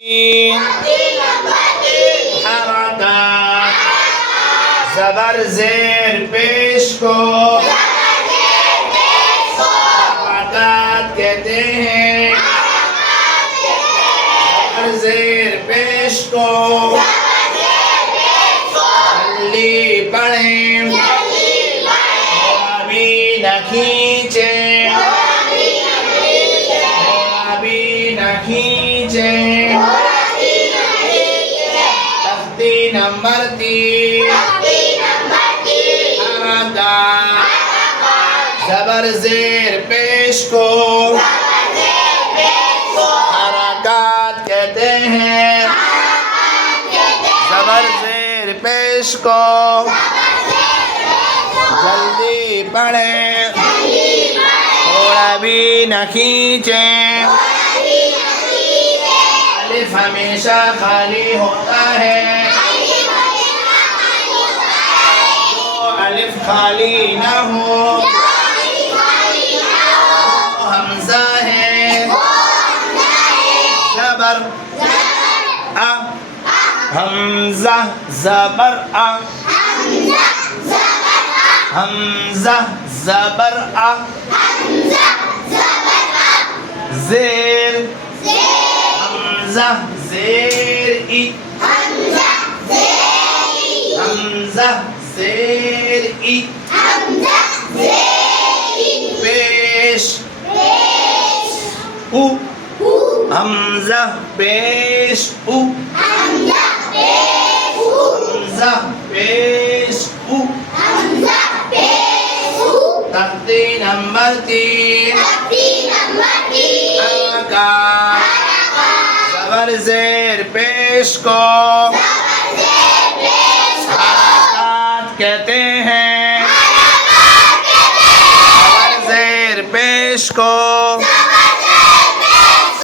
हरकत ज़बर ज़ेर पेश को हरकत कहते हैं। ज़बर ज़ेर पेश को जल्दी पढ़ें, अभी न खींचे, अभी न खींचे। तख्ती नंबर 3 हरकत ज़बर ज़ेर पेश को हरकत कहते हैं। ज़बर ज़ेर पेश को जल्दी पढ़ें, थोड़ा भी न खींचें। अलिफ हमेशा खाली होता है, तो अलिफ खाली न हो। हमज़ा है ज़बर अ, हमज़ा ज़बर अ, हमज़ा ज़बर अ। ज़ेर हमज़ा ज़ेर ई, हमज़ा ज़ेर ई। पेश उ, हमज़ा पेश उ, हमज़ा पेश उ। तख्ती नंबर 3 हरकत ज़बर ज़ेर पेश को हरकत कहते हैं। ज़बर ज़ेर पेश को